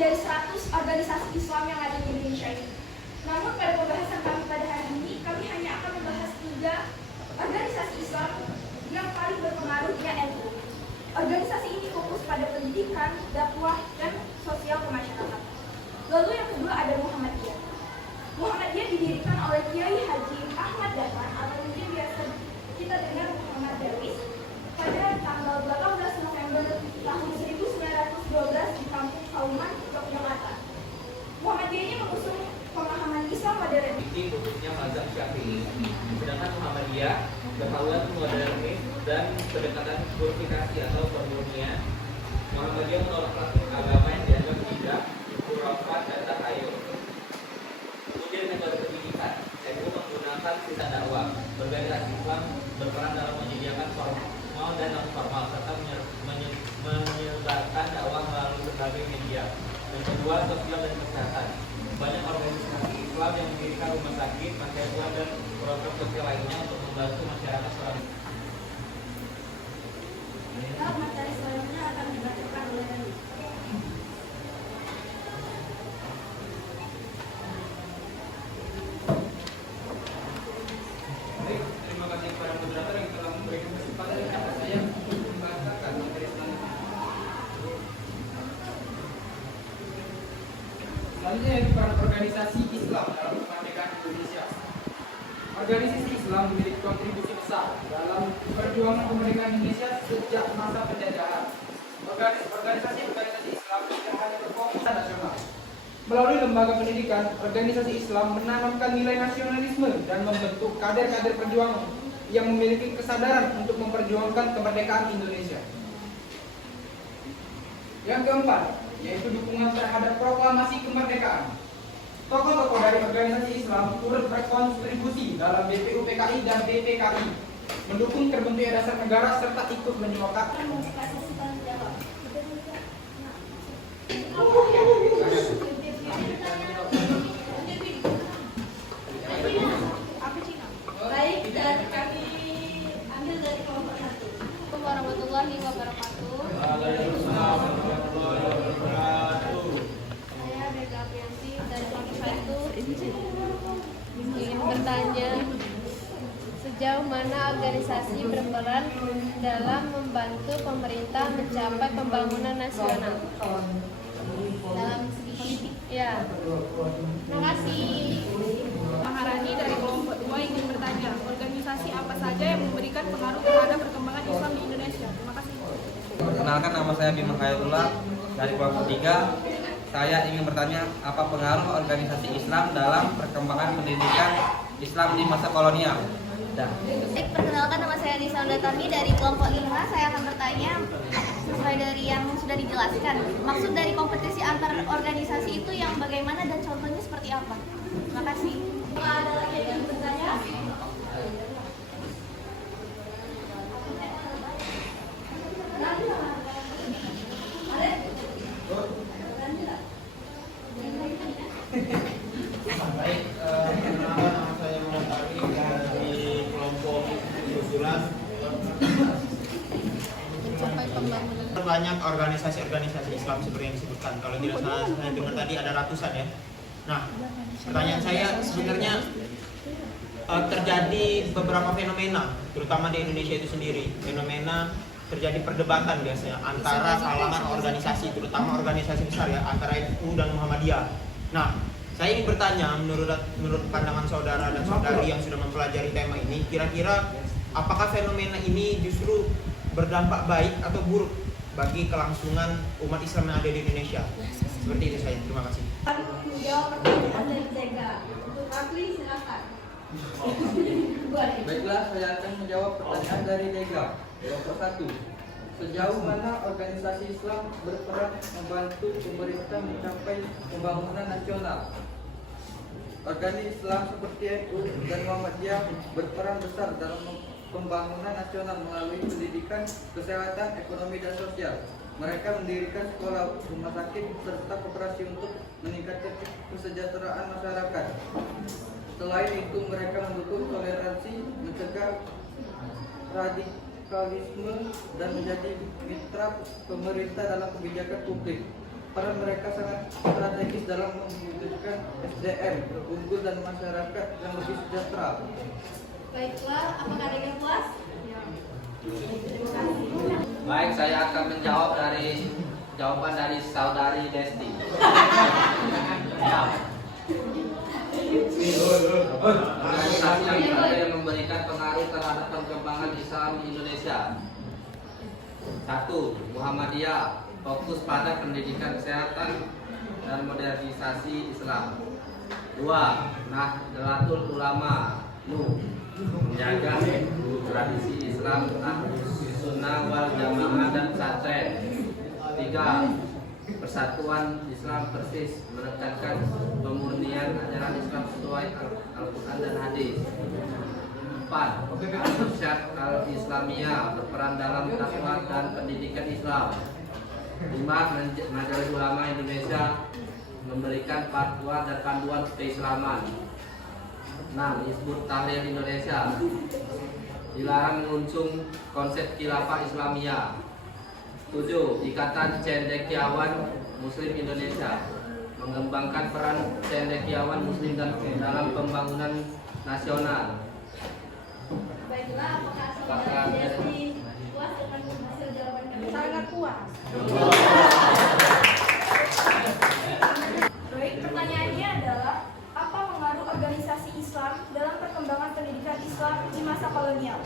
dari 100 organisasi Islam yang ada di Indonesia ini. Namun pada pembahasan kami pada hari ini, kami hanya akan membahas 3 organisasi Islam yang paling berpengaruh, yaitu organisasi ini fokus pada pendidikan, dakwah, dan sosial kemasyarakatan. Lalu yang kedua ada Muhammadiyah. Muhammadiyah didirikan oleh Kiai Haji Ahmad Dahlan atau mungkin biasa kita dengar Muhammad Darwis pada tanggal 18 November tahun 1912 di Kampung Kauman, Yogyakarta. Muhammadiyah ini mengusung pemahaman Islam modern. Ini khususnya mazhab Syafi'i. Sedangkan Muhammadiyah berhaluan modernis dan pendekatan purifikasi atau pemurnian. Muhammadiyah menolak praktik agama yang dianggap tidak khurafat dan takhayul. Kemudian metode pendidikan, yaitu menggunakan sisa dakwah. Organisasi Islam berperan dalam menyediakan formal dan non formal serta menyebarkan dakwah melalui berbagai media. Yang kedua, sosial dan kesehatan. Banyak organisasi Islam yang mendirikan rumah sakit, pantiasuhan, dan program sosial lainnya untuk membantu masyarakat selama. Materi selanjutnya akan dibacakan oleh Dani. Baik, terima kasih kepada moderator yang telah memberikan kesempatan kepada saya untuk membacakan materi selanjutnya. Selanjutnya yaitu para organisasi Islam dalam kemerdekaan Indonesia. Organisasi Islam memiliki kontribusi besar dalam perjuangan kemerdekaan Indonesia sejak masa penjajahan. Organisasi Islam tidak hanya berfokus nasional. Melalui lembaga pendidikan, organisasi Islam menanamkan nilai nasionalisme dan membentuk kader-kader perjuangan yang memiliki kesadaran untuk memperjuangkan kemerdekaan Indonesia. Yang keempat, yaitu dukungan terhadap proklamasi kemerdekaan. Tokoh-tokoh dari organisasi Islam turut berkontribusi dalam BPUPKI dan BPKI, mendukung terbentuknya dasar negara serta ikut menyuarakan Baik, dan kami ambil dari kelompok 1. Assalamualaikum warahmatullahi wabarakatuh. Saya Bega Aprianti dari kelompok 1 ingin bertanya, sejauh mana organisasi berperan dalam membantu pemerintah mencapai pembangunan nasional dalam segi politik? Ya. Terima kasih. Maharani dari kelompok 2 ingin bertanya, organisasi apa saja yang memberikan pengaruh terhadap perkembangan Islam di Indonesia? Terima kasih. Perkenalkan, nama saya Bima Khairullah dari kelompok 3. Saya ingin bertanya, apa pengaruh organisasi Islam dalam perkembangan pendidikan Islam di masa kolonial? Baik, perkenalkan, nama saya Nisa Undatami dari kelompok 5. Saya akan bertanya sesuai dari yang sudah dijelaskan. Maksud dari kompetisi antar organisasi itu yang bagaimana dan contohnya seperti apa? Terima kasih. Ada lagi yang ingin bertanya? Baik, nama saya Muhammad Ali dari kelompok 17. Mencapai pembangunan. Banyak organisasi-organisasi Islam seperti yang disebutkan. Kalau tidak salah saya dengar tadi ada ratusan ya. Nah, pertanyaan saya sebenarnya terjadi beberapa fenomena, terutama di Indonesia itu sendiri. Fenomena terjadi perdebatan biasanya antara kalangan organisasi, terutama organisasi besar ya, antara NU dan Muhammadiyah. Nah, saya ingin bertanya, menurut pandangan saudara dan saudari yang sudah mempelajari tema ini, kira-kira apakah fenomena ini justru berdampak baik atau buruk bagi kelangsungan umat Islam yang ada di Indonesia? Seperti itu saya. Terima kasih. Menjawab pertanyaan dari Zega. Untuk Akli, silakan. Baiklah, saya akan menjawab pertanyaan dari Dega. Kelompok 1. Sejauh mana organisasi Islam berperan membantu pemerintah mencapai pembangunan nasional? Organisasi Islam seperti NU dan Muhammadiyah berperan besar dalam pembangunan nasional melalui pendidikan, kesehatan, ekonomi, dan sosial. Mereka mendirikan sekolah, rumah sakit, serta koperasi untuk meningkatkan kesejahteraan masyarakat. Selain itu, mereka mendukung toleransi, mencegah radikalisme, dan menjadi mitra pemerintah dalam kebijakan publik. peran mereka sangat strategis dalam mewujudkan SDM unggul dan masyarakat yang lebih sejahtera. Baiklah, apakah ada yang puas? Terima kasih. Baik, saya akan menjawab dari jawaban dari saudari Desti. Organisasi yang ada yang memberikan pengaruh terhadap perkembangan Islam di Indonesia. 1. Muhammadiyah, fokus pada pendidikan kesehatan dan modernisasi Islam. 2. Nahdlatul Ulama, NU, menjaga tradisi Islam, Sunnah wal Jamaah dan pesantren. 3. Persatuan Islam Persis, menekankan pemurnian ajaran Islam sesuai Al-Quran dan Hadis. 4. Al-Irsyad Al-Islamiyah, berperan dalam dakwah dan pendidikan Islam. 5. Majelis Ulama Indonesia, memberikan fatwa dan panduan keislaman. 6. Hizbut Tahrir Indonesia, dilarang mengusung konsep khilafah Islamiyah. 7. Ikatan Cendekiawan Muslim Indonesia, mengembangkan peran cendekiawan Muslim dalam pembangunan nasional. Baiklah, apakah saudara Desti puas dengan hasil jawaban kami? Sangat puas. Baik, pertanyaannya adalah apa pengaruh organisasi Islam dalam perkembangan pendidikan Islam di masa kolonial?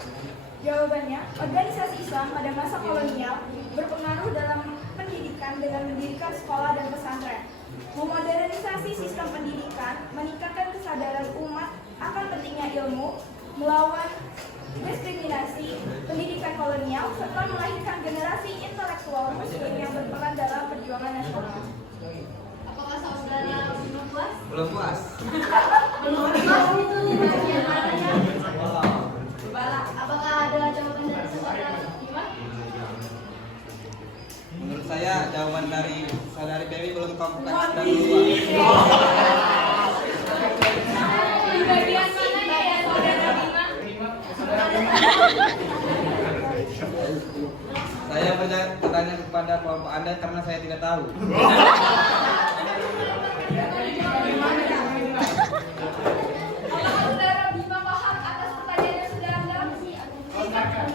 Jawabannya, organisasi Islam pada masa kolonial berpengaruh dalam pendidikan dengan mendirikan sekolah dan pesantren. Memodernisasi sistem pendidikan, meningkatkan kesadaran umat akan pentingnya ilmu, melawan diskriminasi, pendidikan kolonial, serta melahirkan generasi intelektual Muslim yang berperan dalam perjuangan nasional. Apakah saudara belum puas? Belum puas. Belum puas itu bagian mananya? Apakah ada jawaban dari saudara Bima? Menurut saya jawaban dari saudari Dewi belum kompleks dan Di bagian mananya ya saudara Bima? Saya bertanya kepada kelompok Anda karena saya tidak tahu. Apakah saudara Bima paham atas pertanyaan yang sudah Anda silakan.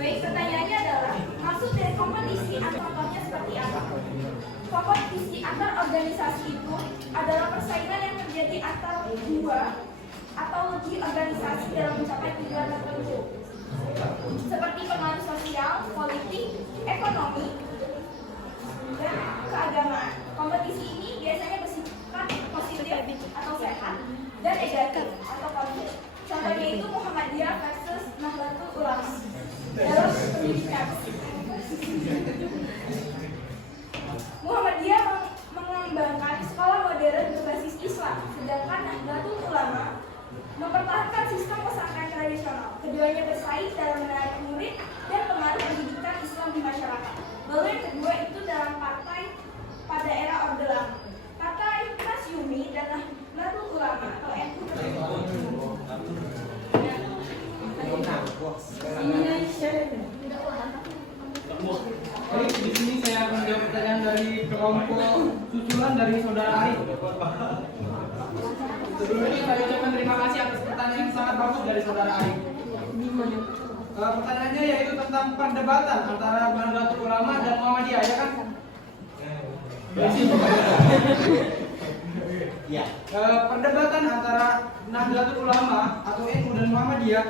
Baik, pertanyaannya adalah maksud dari kompetisi atau contohnya seperti apa? Kompetisi antar organisasi itu adalah persaingan yang terjadi antara dua atau lebih organisasi dalam mencapai tujuan tertentu, seperti pengaruh sosial, politik, ekonomi, dan keagamaan. Kompetisi ini biasanya bersifat positif atau sehat dan negatif atau konflik. Contohnya itu Muhammadiyah versus Nahdlatul Ulama dalam pendidikan. Muhammadiyah mengembangkan sekolah modern berbasis Islam, sedangkan Nahdlatul Ulama mempertahankan sistem pesantren tradisional. Keduanya bersaing dalam menarik murid dan pengaruh pendidikan Islam di masyarakat. Lalu yang kedua itu dalam partai pada era Orde Lama. Partai Masyumi dan Nahdlatul Ulama atau NU Baik, di sini saya akan menjawab pertanyaan dari kelompok susulan dari saudara Arif. Sebelumnya saya ucapkan terima kasih atas pertanyaan yang sangat bagus dari saudara Arif. Pertanyaannya yaitu tentang perdebatan antara Nahdlatul Ulama dan Muhammadiyah, ya kan? Perdebatan antara Nahdlatul Ulama atau NU dan Muhammadiyah